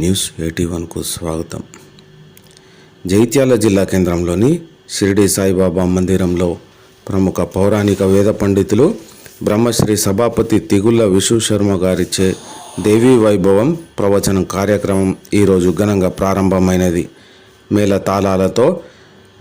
News eighty వన్కు స్వాగతం. జైత్యాల జిల్లా కేంద్రంలోని షిరిడి సాయిబాబా మందిరంలో ప్రముఖ పౌరాణిక వేద పండితులు బ్రహ్మశ్రీ సభాపతి తిగుళ్ళ విశ్వ శర్మ గారిచే దేవీ వైభవం ప్రవచనం కార్యక్రమం ఈరోజు ఘనంగా ప్రారంభమైనది. మేళ తాళాలతో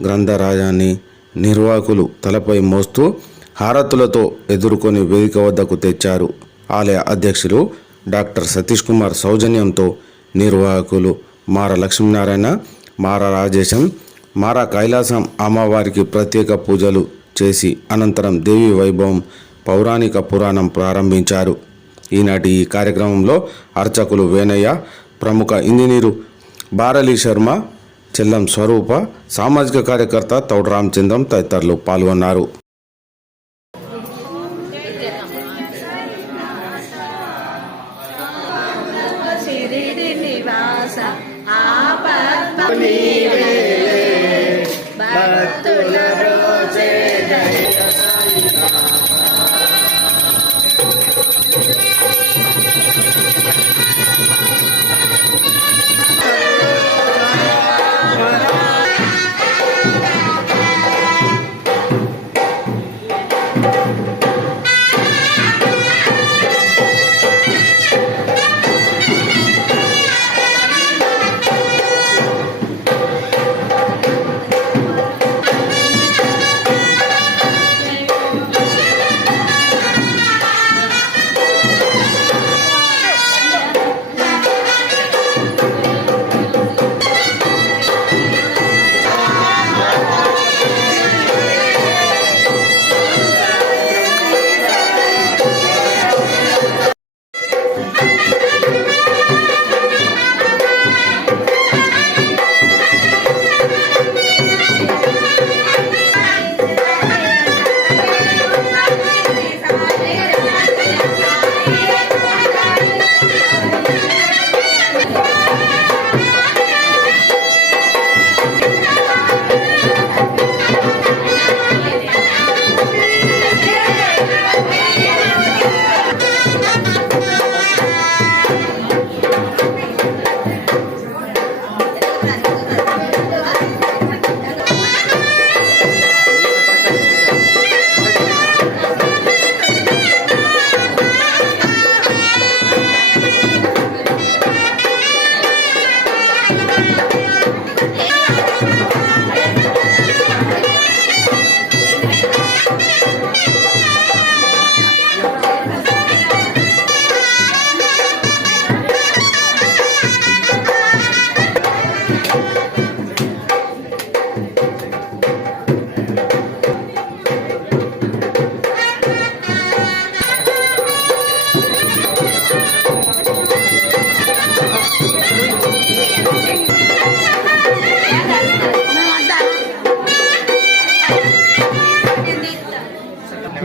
గ్రంథరాజాన్ని నిర్వాహకులు తలపై మోస్తూ హారతులతో ఎదుర్కొని వేదిక వద్దకు తెచ్చారు. ఆలయ అధ్యక్షులు డాక్టర్ సతీష్ కుమార్ సౌజన్యంతో నిర్వాహకులు మార లక్ష్మీనారాయణ మార రాజేశం మార కైలాసం అమ్మవారికి ప్రత్యేక పూజలు చేసి అనంతరం దేవి వైభవం పౌరాణిక పురాణం ప్రారంభించారు. ఈనాటి ఈ కార్యక్రమంలో అర్చకులు వేనయ్య ప్రముఖ ఇంజనీరు బారలి శర్మ చెల్లం స్వరూప సామాజిక కార్యకర్త తౌడు రామచంద్రం తదితరులు పాల్గొన్నారు. ஆபத்தம்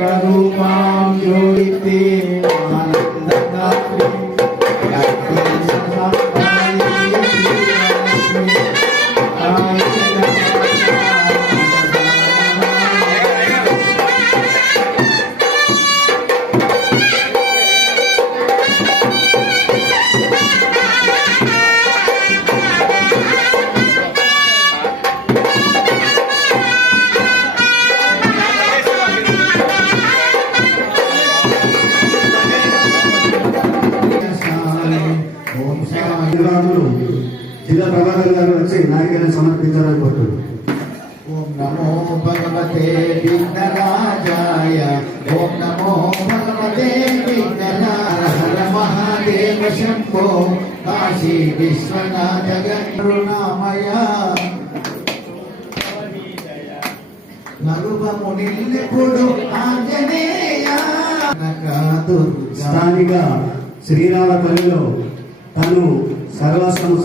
கருமாம் யோகித்தே ஆனந்த కాశీ విశ్వనాథ కరుణామయ నలుపమునిప్పుడు ఆంజనేయ స్థానిక శ్రీరామపల్లిలో తను సర్వస్వము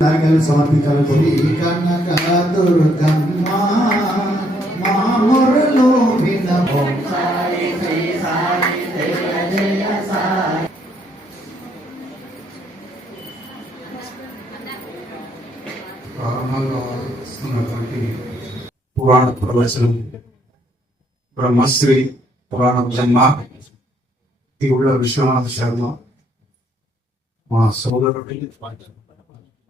నాయకులను సమర్పించాలని శ్రీ కనక దుర్గమ్మ మా పురాణ ప్రవచనం బ్రహ్మశ్రీ పురాణ జన్మ తిరువుల విశ్వనాథ శర్మ మా సోదరుడి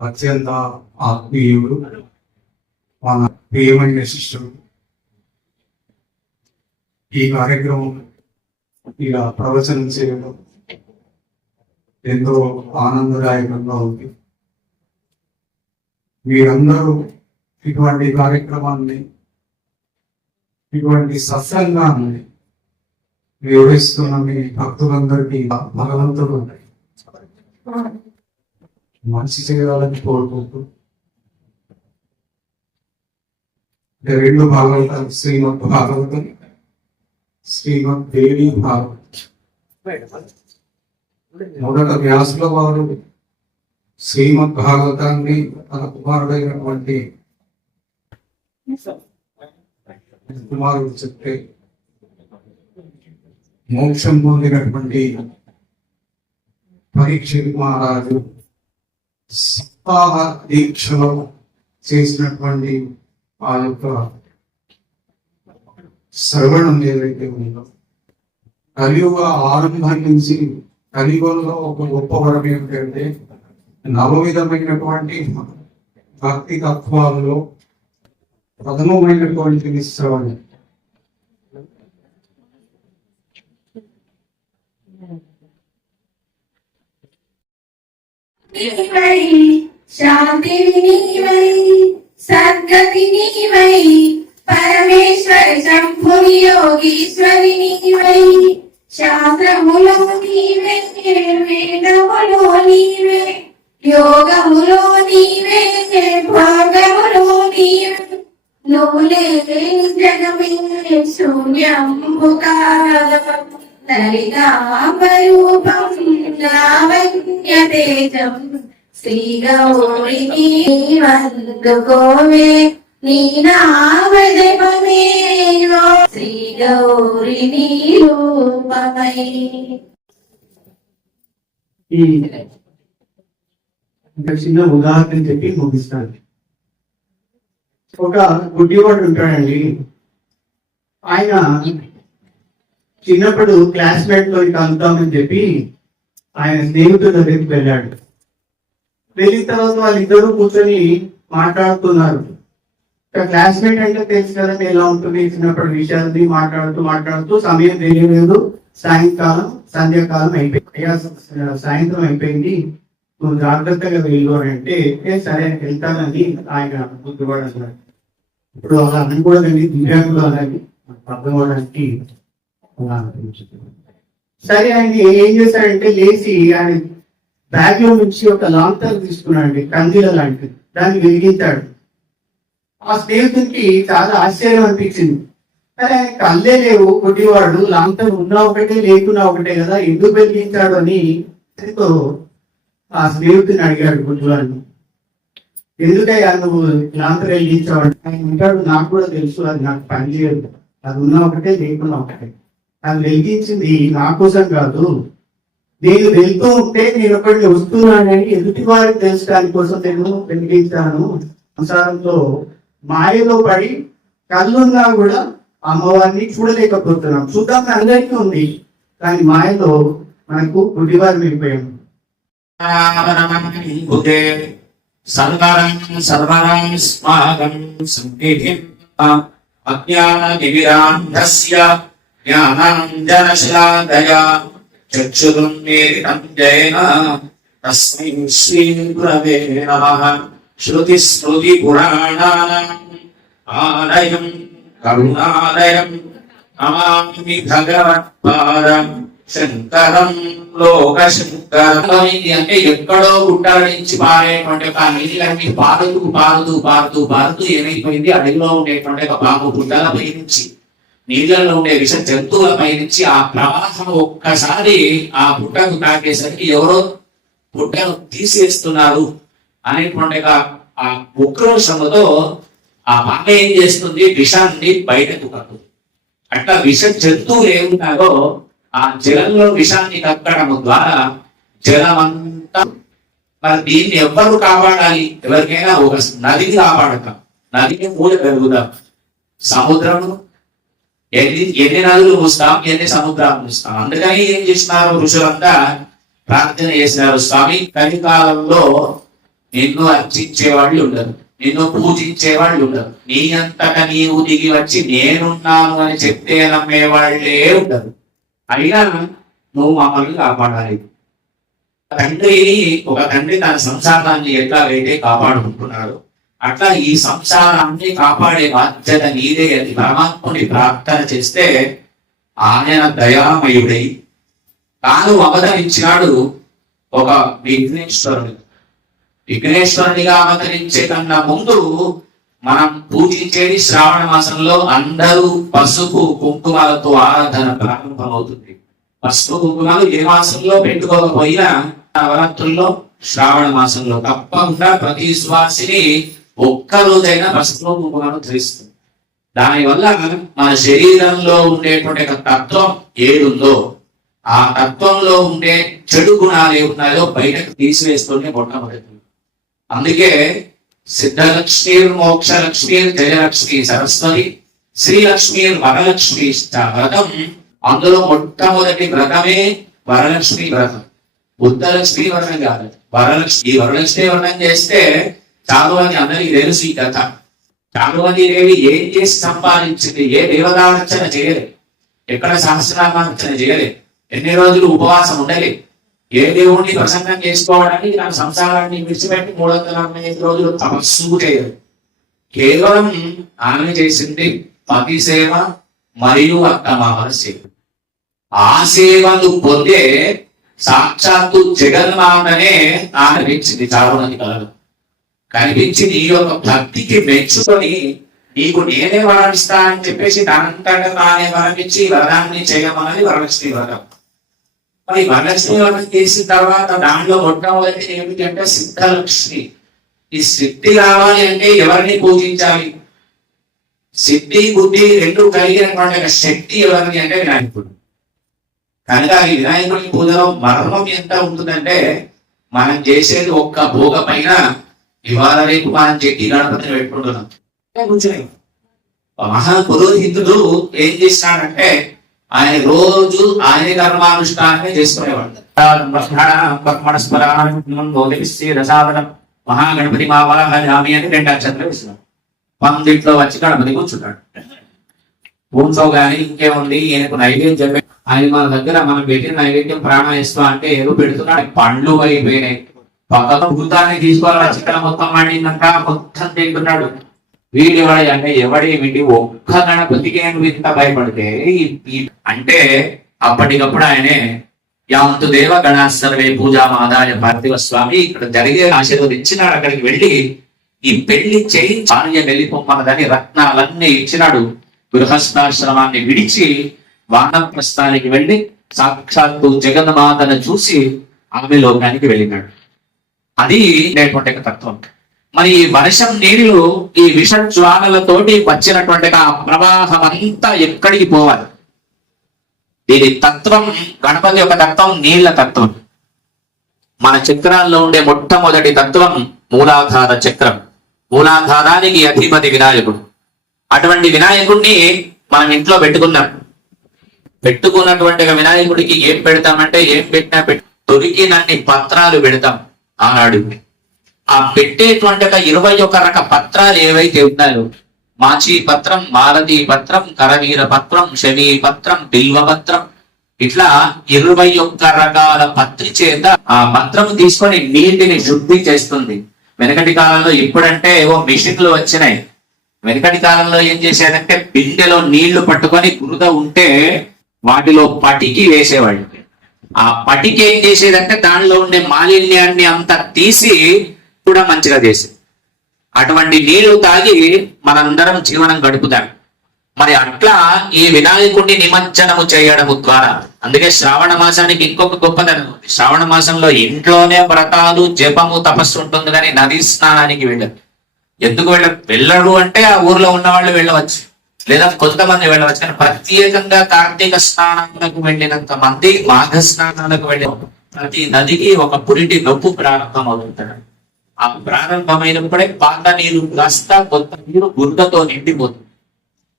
అత్యంత ఆత్మీయుడు మన ప్రియమైన శిష్యుడు. ఈ కార్యక్రమం ఇలా ప్రవచనం చేయడం ఎంతో ఆనందదాయకంగా ఉంది. మీరందరూ ఇటువంటి కార్యక్రమాన్ని ఇటువంటి సత్సంగాన్ని వివరిస్తున్న మీ భక్తులందరికీ భగవంతుడు మంచి చేయాలని కోరుకుంటూ రెండు భాగవతం శ్రీమద్ భాగవతం శ్రీమద్ దేవి భాగవతం. మొదట వ్యాసుల వారు శ్రీమద్ భాగవతాన్ని తన కుమారుడైనటువంటి కుమారుడు చెప్తే మోక్షం పొందినటువంటి పరీక్ష మహారాజు సప్తాహ దీక్షలో చేసినటువంటి ఆ యొక్క శ్రవణం ఏదైతే ఉందో కలియుగ ఆరంభం నుంచి కలియుగంలో ఒక గొప్ప వరం ఏమిటంటే నవవిధమైనటువంటి భక్తి తత్వాలలో ప్రథమమైనటువంటి మిశ్రమం. శాంతి నీవై సద్గతి నీవై పరమేశ్వర శంభుని యోగీశ్వరి నీవై శాస్త్రములో నీవే జగమే శూన్యంబుకారం వందుకోవే నీ నామజపమే రూపమై ఈ ఒక చిన్న ఉదాహరణ చెప్పి ముగిస్తాను ఒక గుడ్డివాడు ఉంటాడండి ఆయన చిన్నప్పుడు క్లాస్మేట్తో కలుద్దామని చెప్పి ఆయన స్నేహితుల దగ్గరికి వెళ్ళాడు. వెళ్ళిన తర్వాత వాళ్ళిద్దరూ కూర్చొని మాట్లాడుతున్నారు. క్లాస్మేట్ అంటే తెలుసు కదండి ఎలా ఉంటుంది చిన్నప్పటి విషయాలని మాట్లాడుతూ మాట్లాడుతూ సమయం తెలియలేదు. సాయంకాలం సంధ్యాకాలం అయిపోయింది. అయ్యా, సాయంత్రం అయిపోయింది. నువ్వు జాగ్రత్తగా వెళ్ళు అని అంటే సరే వెళ్తానని ఆయన బుద్ధివాడు ఇప్పుడు అలా అని కూడా దివ్యాంగులు అలాగే. సరే అండి ఏం చేశాడంటే లేచి ఆయన బ్యాగ్లో నుంచి ఒక లాంతర్ తీసుకున్నాడండి కందిల లాంటిది. దాన్ని వెలిగించాడు. ఆ స్నేహితుడికి చాలా ఆశ్చర్యం అనిపించింది. సరే ఆయన కళ్ళే లేవు కొద్దివాడు లాంతర్ ఉన్నా ఒకటే లేకున్నా ఒకటే కదా ఎందుకు వెలిగించాడు అని ఆ స్నేహితుడిని అడిగాడు కొద్దివాడిని ఎందుకయ్యా నువ్వు లాంతర్ వెలిగించావు అంటే ఆయన ఉంటాడు నాకు కూడా తెలుసు అది నాకు పని చేయదు. అది ఉన్న ఒకటే లేకున్నా ఒకటే. అది వెలిగించింది నా కోసం కాదు. నేను వెళ్తూ ఉంటే నేను ఒకటి వస్తున్నానని ఎదుటి వారికి తెలుసుకోవడానికి కోసం నేను వెలిగించాను. సంసారంతో మాయలో పడి కళ్ళున్నా కూడా అమ్మవారిని చూడలేకపోతున్నాం. చూద్దాం అందరికీ ఉంది. కానీ మాయలో మనకు గుడివారు అయిపోయాం సర్వరం సర్వరం స్వాగం సంవిధిం అజ్ఞాననివిరాంధస్య జ్ఞానాంజనశలాదయా చక్షురున్మీలితం జైన తస్మై శ్రీ గురవే నమః శృతి స్మృతి పురాణానాం ఆలయం కరుణాలయం నమామి భగవత్పాదం శంకరం లోక శంకరం అంటే ఎక్కడో గుట్టల నుంచి పారేటువంటి ఒక నీళ్ళని పారుతూ పారుతూ పారుతూ పారుతూ ఏమైపోయింది? అడవిలో ఉండేటువంటి ఒక పాము గుట్టల పై నుంచి నీళ్ళలో ఉండే విష జంతువుల పై నుంచి ఆ ప్రవాహం ఒక్కసారి ఆ బుట్టను తాకేసరికి ఎవరో బుట్టను తీసేస్తున్నారు అనేటువంటి ఆ ఉక్రోషముతో ఆ పాప ఏం చేస్తుంది? విషాన్ని బయటకు కట్టు అట్లా విష జంతువులు ఏమున్నాయో ఆ జలంలో విషాన్ని కక్కడం ద్వారా జలమంతా మరి దీన్ని ఎవ్వరు కాపాడాలి? ఎవరికైనా ఒక నదిని కాపాడతాం. నదికి మూల పెరుగుదాం సముద్రం ఎన్ని ఎన్ని నదులు మూస్తాం ఎన్ని సముద్రాలు మూస్తాం. అందుకని ఏం చేసినారు ఋషులంతా ప్రార్థన చేసినారు స్వామి కలికాలంలో నిన్ను అర్చించే వాళ్ళు ఉండరు. నిన్ను పూజించే వాళ్ళు ఉండరు. నీ అంతట నీవు దిగి వచ్చి నేనున్నాను అని చెప్తే నమ్మే వాళ్ళే ఉండరు. అయినా నువ్వు మమ్మల్ని కాపాడాలి. తండ్రిని ఒక తండ్రి తన సంసారాన్ని ఎట్లాగైతే కాపాడుకుంటున్నాడు అట్లా ఈ సంసారాన్ని కాపాడే బాధ్యత నీదే అని పరమాత్ముని ప్రార్థన చేస్తే ఆయన దయామయుడై తాను అవతరించినాడు ఒక విఘ్నేశ్వరుడు విఘ్నేశ్వరునిగా అవతరించే కన్నా ముందు మనం పూజించేది శ్రావణ మాసంలో అందరూ పసుపు కుంకుమాలతో ఆరాధన ప్రారంభమవుతుంది. పసుపు కుంకుమాలు ఏ మాసంలో పెట్టుకోకపోయినా నవరాత్రుల్లో శ్రావణ మాసంలో తప్పకుండా ప్రతి సువాసిని ఒక్క రోజైనా పసుపు కుంకుమాలు ధరిస్తుంది. దానివల్ల మన శరీరంలో ఉండేటువంటి ఒక తత్వం ఏడుందో ఆ తత్వంలో ఉండే చెడు గుణాలు ఉన్నాయో బయటకు తీసివేస్తూనే మొట్టమొదటి. అందుకే సిద్ధలక్ష్మి మోక్షలక్ష్మి జయలక్ష్మి సరస్వతి శ్రీలక్ష్మీ వరలక్ష్మి వ్రతం అందులో మొట్టమొదటి వ్రతమే వరలక్ష్మి వ్రతం. బుద్ధలక్ష్మి వ్రతం కాదు. వరలక్ష్మి ఈ వరలక్ష్మి వ్రతం చేస్తే చాలా మంది అందరికీ తెలుసు ఈ కథ. చాలువని దేవి ఏం చేసి సంపాదించింది? ఏ దేవతార్చన చేయలేదు. ఎక్కడ సహస్రనామార్చన చేయలేదు. ఎన్ని రోజులు ఉపవాసం ఉండలేదు. ఏ దేవుణ్ణి ప్రసన్నం చేసుకోవడానికి తన సంసారాన్ని విడిచిపెట్టి మూడు వందల అరవై ఐదు రోజులు తపస్సు చేయదు కేవలం ఆమె చేసింది పతి సేవ మరియు అత్తమామల సేవ. ఆ సేవలు పొందే సాక్షాత్తు జగన్మాతనే ఆనందించింది చాలా మంది కలదు కనిపించి నీ యొక్క భక్తికి మెచ్చుకొని నీకు నేనే వరణిస్తా అని చెప్పేసి దానంతటా తానే వరణించి వరాన్ని చేయమన్నది వరలక్ష్మి వరం మరి వరలక్ష్మి వరం చేసిన తర్వాత దాంట్లో మొట్టమొదటి ఏమిటి అంటే సిద్ధలక్ష్మి. ఈ సిద్ధి రావాలి అంటే ఎవరిని పూజించాలి? సిద్ధి బుద్ధి రెండు కలిగినటువంటి శక్తి ఎవరిని అంటే వినాయకుడు. కనుక ఈ వినాయకుడి పూజలో మర్మం ఎంత ఉంటుందంటే మనం చేసేది ఒక్క భోగ పైన ఇవాళ రేపు మనం చెట్టి గణపతిని పెట్టుకుంటున్నాం. కూర్చుని మహా పురోహితుడు ఏం చేస్తాడంటే ఆయన రోజు ఆయన కర్మానుష్ఠానమే చేసుకునేవాడు. మహాగణపతి మా వరాహి అని రెండు అక్షంతలు వేసినాడు పందిట్లో వచ్చి గణపతి కూర్చున్నాడు పూంచో గాని ఇంకేముంది? ఈయనకు నైవేద్యం పెట్టి- ఆయన మన దగ్గర మనం పెట్టిన నైవేద్యం ప్రాణాయిస్తా అంటే ఏదో పెడుతున్నాడు. పండ్లు అయిపోయినాయి. పక్కన భూతాన్ని తీసుకోవాలి చిక్కన మొత్తం వాడిందంట మొత్తం తింటున్నాడు. వీడి ఎవడ అంటే ఎవడేమిటి ఒక్క గణపతికి నేను ఇంత భయపడితే అంటే అప్పటికప్పుడు ఆయనే యాంతు దేవ గణాసర్వే పూజా మాదాయ పార్థివ స్వామి ఇక్కడ జరిగే ఆశీర్వదించినాడు అక్కడికి వెళ్ళి ఈ పెళ్ళి చేయించి భార్య వెళ్ళిపోమ్మన్నదని రత్నాలన్నీ ఇచ్చినాడు. గృహస్థాశ్రమాన్ని విడిచి వానప్రస్థానికి వెళ్ళి సాక్షాత్తు జగన్మాతను చూసి ఆమె లోకానికి వెళ్ళినాడు. అది ఉండేటువంటి తత్వం. మరి ఈ వర్షం నీళ్ళు ఈ విష జ్వాలలతోటి వచ్చినటువంటి ఆ ప్రవాహం అంతా ఎక్కడికి పోవాలి? దీని తత్వం గణపతి యొక్క తత్వం నీళ్ళ తత్వం. మన చక్రాల్లో ఉండే మొట్టమొదటి తత్వం మూలాధార చక్రం. మూలాధారానికి అధిపతి వినాయకుడు. అటువంటి వినాయకుడిని మనం ఇంట్లో పెట్టుకున్నాం. పెట్టుకున్నటువంటి వినాయకుడికి ఏం పెడతామంటే ఏం పెట్టినా పెట్ దొరికినన్ని పత్రాలు పెడతాం ఆనాడు. ఆ పెట్టేటువంటి ఒక ఇరవై ఒక రక పత్రాలు ఏవైతే ఉన్నాయో మాచి పత్రం మాలతి పత్రం కరవీర పత్రం శని పత్రం బిల్వ పత్రం ఇట్లా ఇరవై ఒక్క రకాల పత్రి చేత ఆ పత్రం తీసుకొని నీటిని శుద్ధి చేస్తుంది. వెనకటి కాలంలో ఇప్పుడంటే ఏవో మిషన్లు వచ్చినాయి. వెనకటి కాలంలో ఏం చేసేదంటే బిందెలో నీళ్ళు పట్టుకొని బురద ఉంటే వాటిలో పటికి వేసేవాళ్ళు. ఆ పటికి ఏం చేసేదంటే దానిలో ఉండే మాలిన్యాన్ని అంతా తీసి కూడా మంచిగా చేసింది. అటువంటి నీళ్ళు తాగి మనందరం జీవనం గడుపుతాం మరి అట్లా ఈ వినాయకుడిని నిమజ్జనము చేయడము ద్వారా అందుకే శ్రావణ మాసానికి ఇంకొక గొప్పదనం. ఉంది శ్రావణ మాసంలో ఇంట్లోనే వ్రతాలు జపము తపస్సు ఉంటుంది కానీ నదీ స్నానానికి వెళ్ళదు. ఎందుకు వెళ్ళ వెళ్ళరు అంటే ఆ ఊర్లో ఉన్న వాళ్ళు వెళ్ళవచ్చు. లేదా కొంతమంది వెళ్ళవచ్చు. కానీ ప్రత్యేకంగా కార్తీక స్నానాలకు వెళ్ళినంత మంది మాఘ స్నానాలకు వెళ్ళిన ప్రతి నదికి ఒక పురిటి నొప్పు ప్రారంభం అవుతుంటాడు ఆ ప్రారంభమైనప్పుడే పాత నీరు కాస్త కొత్త నీరు గుర్తతో నిండిపోతుంది.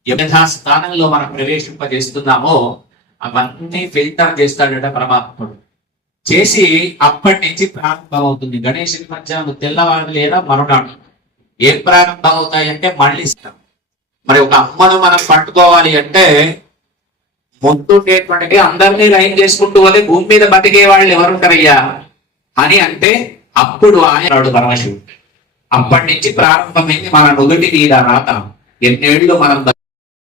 యథా స్థానంలో మనం ప్రవేశింపజేస్తున్నామో అవన్నీ ఫిల్టర్ చేస్తాడట పరమాత్ముడు. చేసి అప్పటి నుంచి ప్రారంభం అవుతుంది గణేషుని మధ్యాహ్నం తెల్లవారు లేదా మరునాడు. ఏం ప్రారంభం అవుతాయంటే మళ్ళీ మరి ఒక అమ్మను మనం పట్టుకోవాలి అంటే ముందుండేటువంటి అందరినీ లైన్ చేసుకుంటూ పోతే భూమి మీద బతికే వాళ్ళు ఎవరుంటారయ్యా? అని అంటే అప్పుడు ఆయన పరమశివుడు అప్పటి నుంచి ప్రారంభమైంది మన నుదుటి మీద రాత ఎన్నేళ్ళు మనం